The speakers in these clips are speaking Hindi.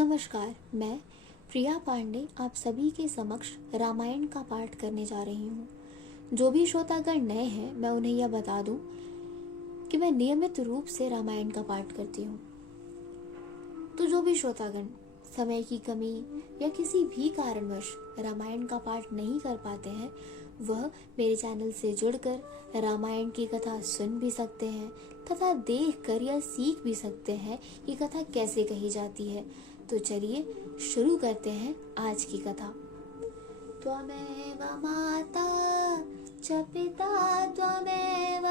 नमस्कार, मैं प्रिया पांडे आप सभी के समक्ष रामायण का पाठ करने जा रही हूँ। जो भी श्रोतागण नए हैं, मैं उन्हें यह बता दूँ कि मैं नियमित रूप से रामायण का पाठ करती हूँ। तो जो भी श्रोतागण समय की कमी या किसी भी कारणवश रामायण का पाठ नहीं कर पाते हैं, वह मेरे चैनल से जुड़कर रामायण की कथा सुन भी सकते हैं तथा देखकर या सीख भी सकते हैं कि कथा कैसे कही जाती है। तो चलिए शुरू करते हैं आज की कथा। त्वमेव माता च पिता त्वमेव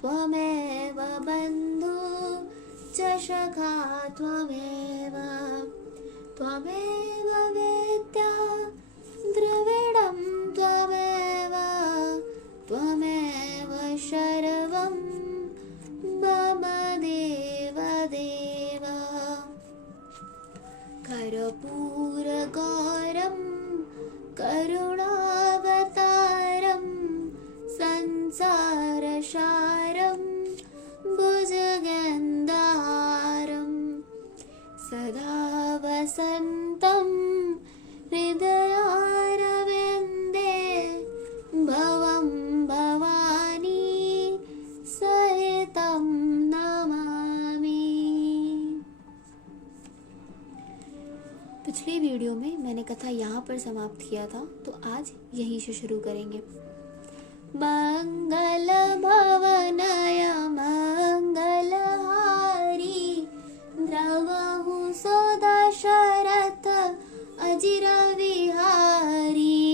त्वमेव बन्धु च सखा त्वमेव त्वमेव वेद्या द्रविणं त्वमेव त्वमेव सर्वं मम देव देव। कर्पूरगौरं करुणावतारं संसारसारं भुजगेन्द्रहारं सदा वसन्तं हृदयारविन्दे भवं भवानी सहितं नमामि। पिछले वीडियो में मैंने कथा यहाँ पर समाप्त किया था, तो आज यहीं से शुरू करेंगे। मंगल भवनय मंगलहारी द्रवहु सो दशरथ अजिर विहारी।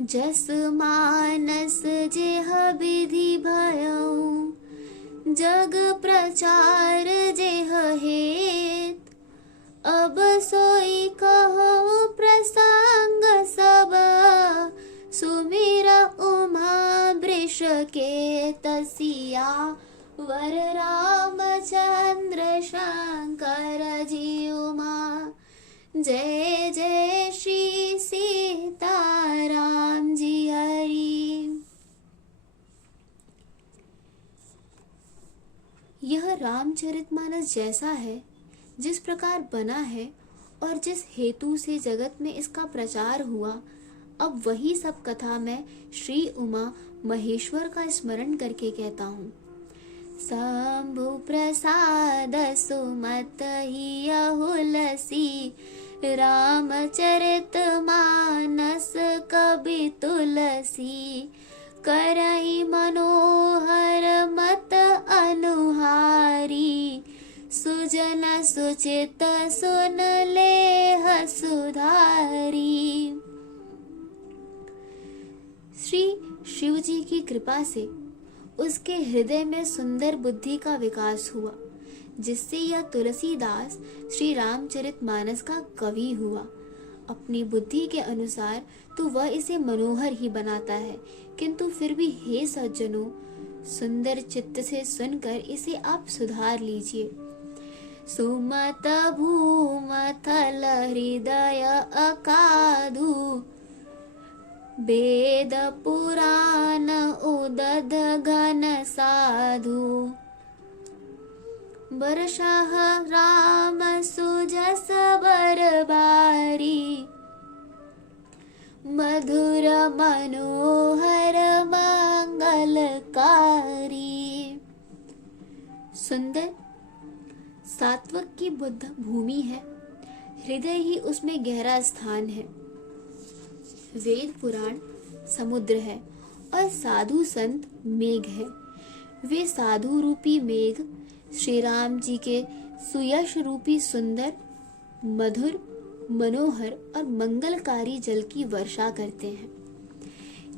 जस मानस जेह विधि भयउ जग प्रचार जेह हेत। अब सोई कहो प्रसंग सब सुमिर उमा वृष के तसिया वर रामचंद्र शंकर जी उमा। जय जय श्री सीताराम जी हरि। यह रामचरितमानस जैसा है, जिस प्रकार बना है और जिस हेतु से जगत में इसका प्रचार हुआ, अब वही सब कथा मैं श्री उमा महेश्वर का स्मरण करके कहता हूँ। शंभु प्रसाद सुमत ही हुलसी रामचरित मानस कवि तुलसी। करई मनोहर मत अनुहारी सुजन सुचित सुन ले सुधारी। श्री शिव जी की कृपा से उसके हृदय में सुंदर बुद्धि का विकास हुआ, जिससे यह तुलसीदास श्री रामचरितमानस का कवि हुआ। अपनी बुद्धि के अनुसार तो वह इसे मनोहर ही बनाता है, किंतु फिर भी हे सज्जनों, सुंदर चित्त से सुनकर इसे आप सुधार लीजिए। सुमत भूमथल हृदय अकाधु वेद पुराण उदध घन साधु। बरसह राम सुजस बरबारी मधुर मनोहर मंगलकारी। सुंदर सात्विक की बुद्ध भूमि है, हृदय ही उसमें गहरा स्थान है। वेद पुराण समुद्र है और साधु संत मेघ है। वे साधु रूपी मेघ श्री राम जी के सुयश रूपी सुंदर मधुर मनोहर और मंगलकारी जल की वर्षा करते हैं।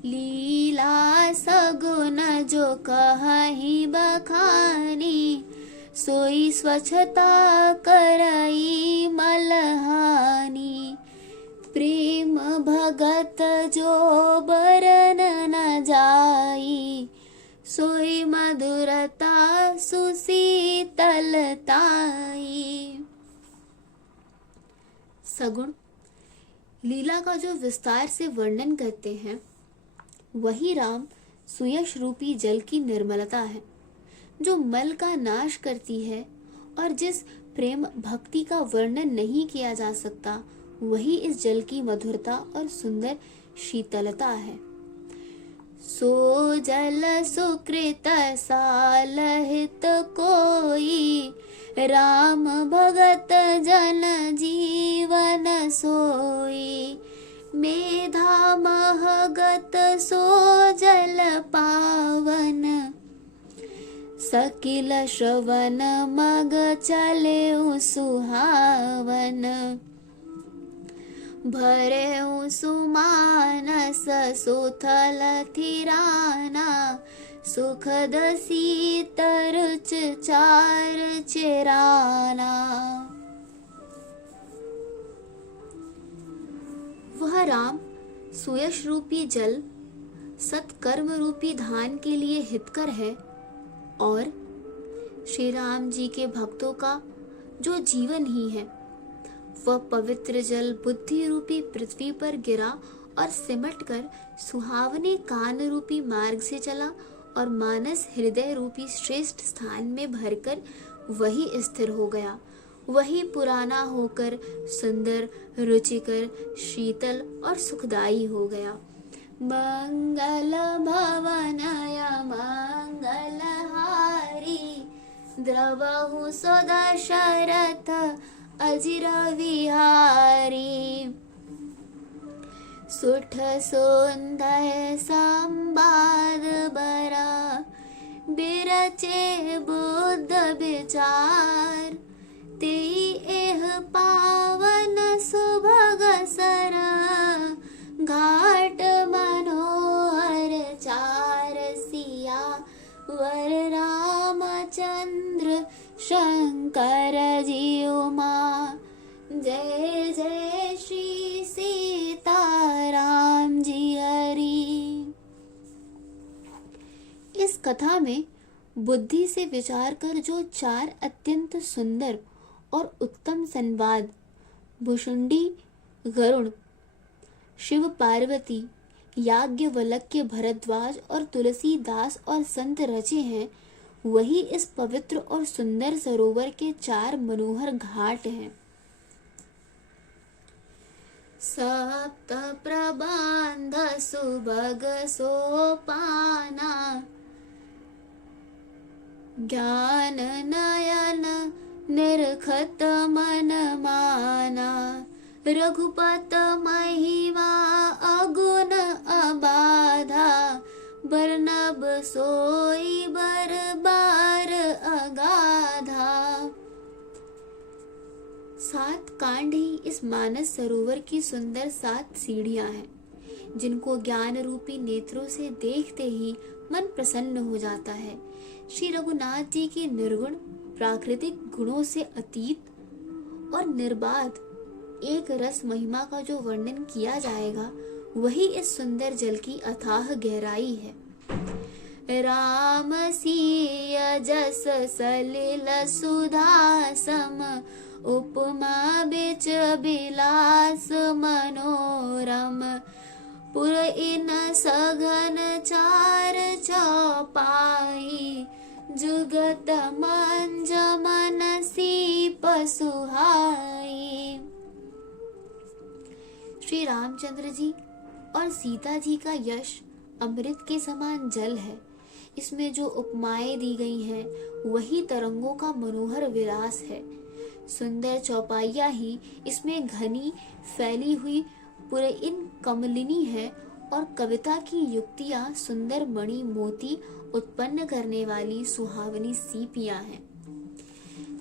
लीला सगुन जो कहीं बखानी सोई स्वच्छता करई मलहानी। प्रेम भगत जो बरन न जाई सोई मधुरता सुशीतलताई। सगुण लीला का जो विस्तार से वर्णन करते हैं, वही राम सुयश रूपी जल की निर्मलता है, जो मल का नाश करती है और जिस प्रेम भक्ति का वर्णन नहीं किया जा सकता, वही इस जल की मधुरता और सुंदर शीतलता है। सो जल सुकृत सालहित कोई, राम भगत जन जीवन सोई। मेधा महगत सो जल पावन, सकिल श्रवण मग चले सुहावन। भरे सुमानस सुथल थिराना, सुखद शीतल चार चिराना। वह राम सुयश रूपी जल सत्कर्म रूपी धान के लिए हितकर है और श्री राम जी के भक्तों का जो जीवन ही है। वह पवित्र जल बुद्धि रूपी पृथ्वी पर गिरा और सिमटकर सुहावने कान रूपी मार्ग से चला और मानस हृदय रूपी श्रेष्ठ स्थान में भरकर वही स्थिर हो गया। वही पुराना होकर सुंदर, रुचिकर, शीतल और सुखदाई हो गया। मंगल भवनय मंगलहारी, द्रवहु सदशरथ अजिर विहारी। सुठ सुंदर संवाद बरा, बिरचे बुद्ध विचार। तेई एह पावन सुभग सर, घाट मनोहर चार सिया। वर रामचंद्र शंकर जी उमा, जय जय श्री सीताराम जी हरि। इस कथा में बुद्धि से विचार कर जो चार अत्यंत सुंदर और उत्तम संवाद भुषुंडी, गरुड़, शिव पार्वती, याज्ञवल्क्य, भरद्वाज और तुलसीदास और संत रचे हैं, वही इस पवित्र और सुंदर सरोवर के चार मनोहर घाट हैं। सप्त प्रबंध सुभग सोपाना, ज्ञान नयन निर्खत मन माना। रघुपत महिमा अगुण अबाधा, बरनब सोई बरबार अगाधा। 7 कांड ही इस मानस सरोवर की सुंदर 7 सीढ़ियां हैं, जिनको ज्ञान रूपी नेत्रों से देखते ही मन प्रसन्न हो जाता है। श्री रघुनाथ जी की निर्गुण प्राकृतिक गुणों से अतीत और निर्बाध एक रस महिमा का जो वर्णन किया जाएगा, वही इस सुंदर जल की अथाह गहराई है। राम सिय जस सलिल सुधा सम, उपमा बिच बिलास मनोरम। पुर इन सघन चार चौपाई, जुगत मंज मनसी पसुहाई। श्री रामचंद्र जी और सीता जी का यश अमृत के समान जल है। इसमें जो उपमाएं दी गई हैं, वही तरंगों का मनोहर विलास है। सुंदर चौपाइयां ही इसमें घनी फैली हुई पूरे इन कमलिनी है और कविता की युक्तियां सुंदर मणि मोती उत्पन्न करने वाली सुहावनी सीपियां हैं।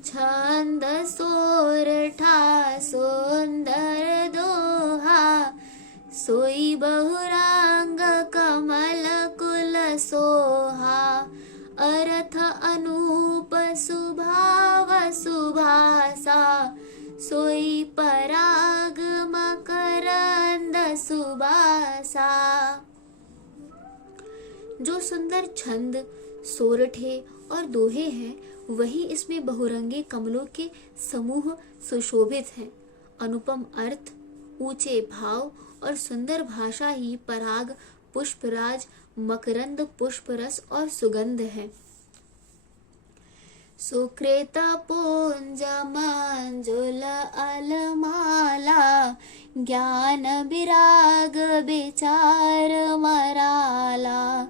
छंद सोरठा सुंदर दोहा, सोई बहुरांग कमल कुल सोहा। अर्थ अनूप सुभाव सुभासा, सोई पराग मकरंद सुबासा। जो सुंदर छंद, सोरठे और दोहे हैं, वही इसमें बहुरंगे कमलों के समूह सुशोभित हैं। अनुपम अर्थ, ऊंचे भाव और सुंदर भाषा ही पराग, पुष्पराज, मकरंद, पुष्परस और सुगंध है। सुकृत पुंज मंजुल अलमाला, ज्ञान विराग विचार मराला।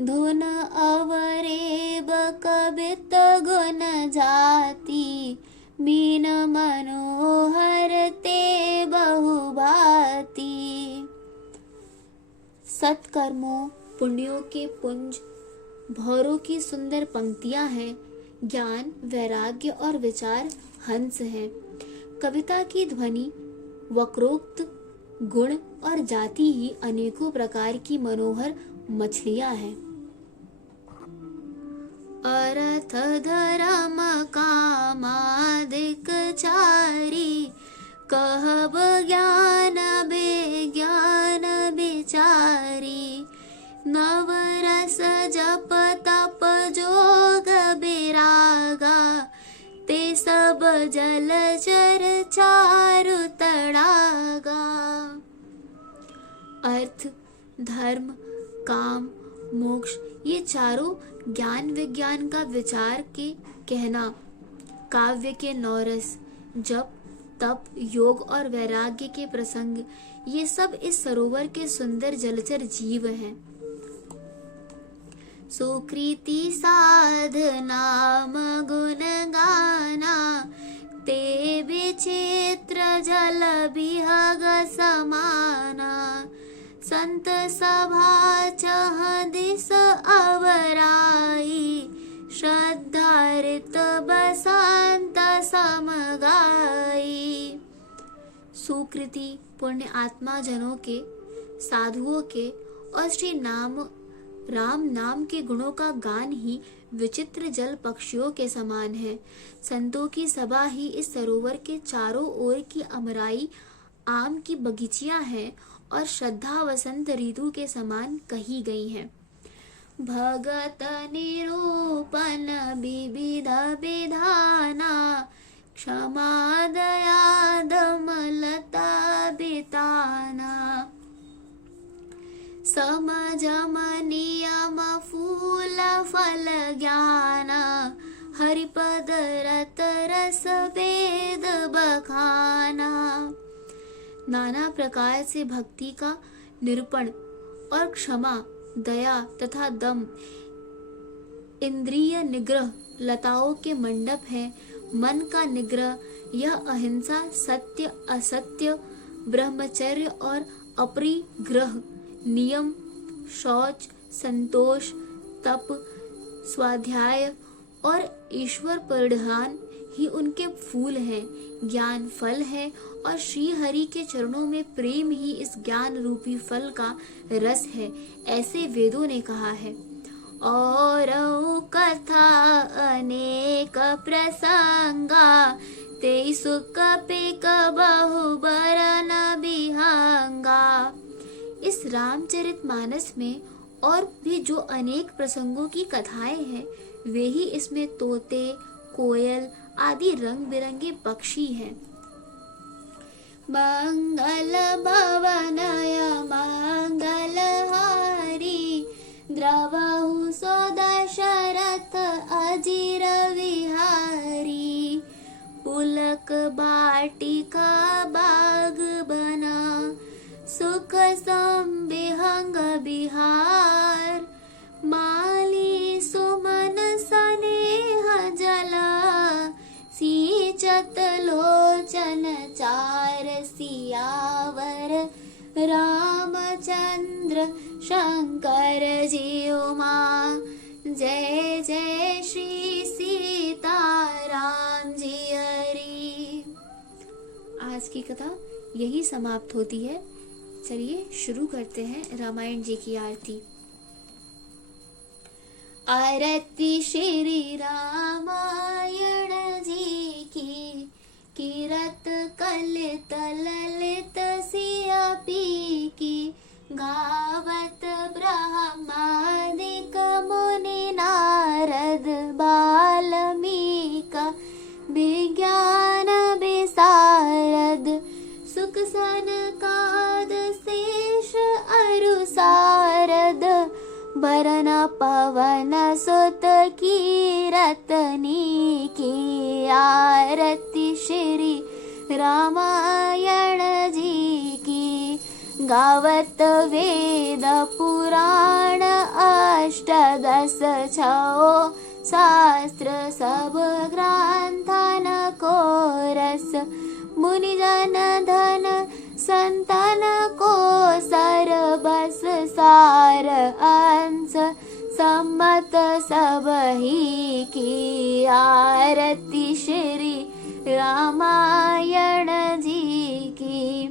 धुन अवरेब कवित गुण जाति, मीन मनोहर ते बहुभांति। सत्कर्मों पुण्यों के पुंज भौरों की सुंदर पंक्तियां हैं। ज्ञान वैराग्य और विचार हंस हैं। कविता की ध्वनि वक्रोक्त गुण और जाति ही अनेकों प्रकार की मनोहर मछलियां हैं। अर्थ धर्म कामादिक चारी, कहब ज्ञान विज्ञान विचारी। नवरस जप तप जोग विरागा, ते सब जलचर चारु तड़ागा। अर्थ धर्म काम मोक्ष ये चारों ज्ञान विज्ञान का विचार के कहना, काव्य के नौरस जप तप योग और वैराग्य के प्रसंग, ये सब इस सरोवर के सुंदर जलचर जीव हैं। सुकृति साधनाम गुण गाना, ते विचित्र जल बिहग समाना। संत सभा चह दिस अवराई, श्रद्धारित बसंत समगाई। सुकृति पुण्य आत्मा जनों के, साधुओं के और श्री राम नाम के गुणों का गान ही विचित्र जल पक्षियों के समान है। संतों की सभा ही इस सरोवर के चारों ओर की अमराई आम की बगीचियां हैं और श्रद्धा वसंत ऋतु के समान कही गई हैं। भगत निरूपण विविध विधाना, क्षमा दया दमलता बिताना। समझम नियम फूल फल ज्ञान, हरिपद रत रस वेद बखाना। नाना प्रकार से भक्ति का निरूपण और क्षमा दया तथा दम इंद्रिय निग्रह लताओं के मंडप है। मन का निग्रह यह अहिंसा सत्य असत्य ब्रह्मचर्य और अपरिग्रह नियम शौच संतोष तप स्वाध्याय और ईश्वर परिधान ही उनके फूल हैं। ज्ञान फल है और श्री हरि के चरणों में प्रेम ही इस ज्ञान रूपी फल का रस है, ऐसे वेदों ने कहा है। और कथा अनेक प्रसंगा, ते सुख पेक बहु बरन बिहंगा। इस रामचरितमानस में और भी जो अनेक प्रसंगों की कथाएं हैं, वे ही इसमें तोते कोयल आदि रंग बिरंगे पक्षी हैं। मंगल भवनय मंगल हारी, द्रवहु सो दशरथ अजिर विहारी। पुलक बाटिका बाग बना, सुख संबिहंग बिहार। माली सुमन स्नेह जला, सींचत लोचन चार। सियावर रामचंद्र शंकर जी उमा, जय जय श्री सीताराम जी हरि। आज की कथा यही समाप्त होती है। चलिए शुरू करते हैं रामायण जी की आरती। आरती श्री रामायण जी की, कीरत कलित ललित सिया पी की। गावत ब्रह्मादिक मुनि नारद, बाल्मीक विज्ञान विशारद। सुख सनकाद शेष अरु सारद, बरन पवन सुत कीरत नी। आरती श्री रामायण जी की। गावत वेद पुराण अष्टदश छो शास्त्र सब ग्रंथन को रस। मुनिजन धन संतन को सरबस सार अंश। सम्मत सब ही की आरती श्री रामायण जी की।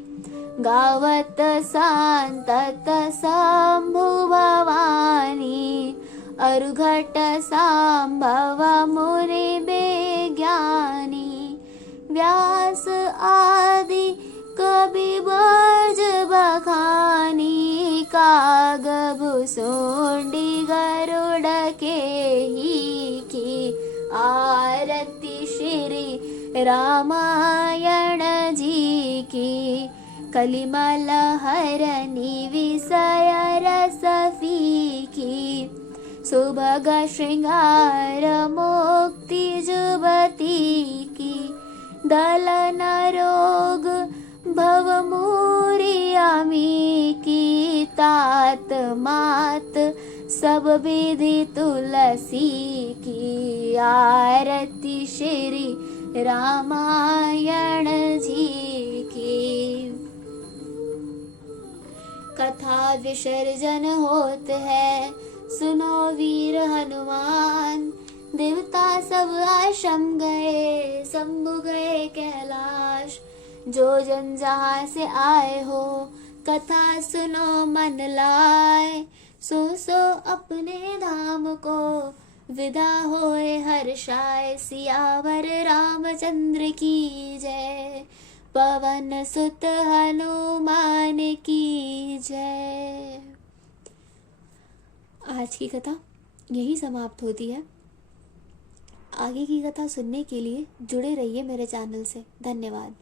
गावत सांतत शंभु भवानी अर्घट सांभव मुनि बेज्ञानी। व्यास आदि कवि बज बखानी काग भुसुंडी गरुड़ के ही की आरती श्री रामायण जी की। कलिमल हरनि विषय रस फीकी सुभग श्रृंगार मुक्ति जुबती की। दलन रोग भव मूरियामी की तात मात सब विधि तुलसी की आरती श्री रामायण जी की। कथा विसर्जन होत है सुनो वीर हनुमान। देवता सब आश्रम गए शंभु गए कैलाश। जो जन जहाँ से आए हो कथा सुनो मन लाए। सो अपने धाम को विदा होए हर्षाय। सियावर रामचंद्र की जय पवन सुत हनुमान की जय। आज की कथा यही समाप्त होती है। आगे की कथा सुनने के लिए जुड़े रहिए मेरे चैनल से। धन्यवाद।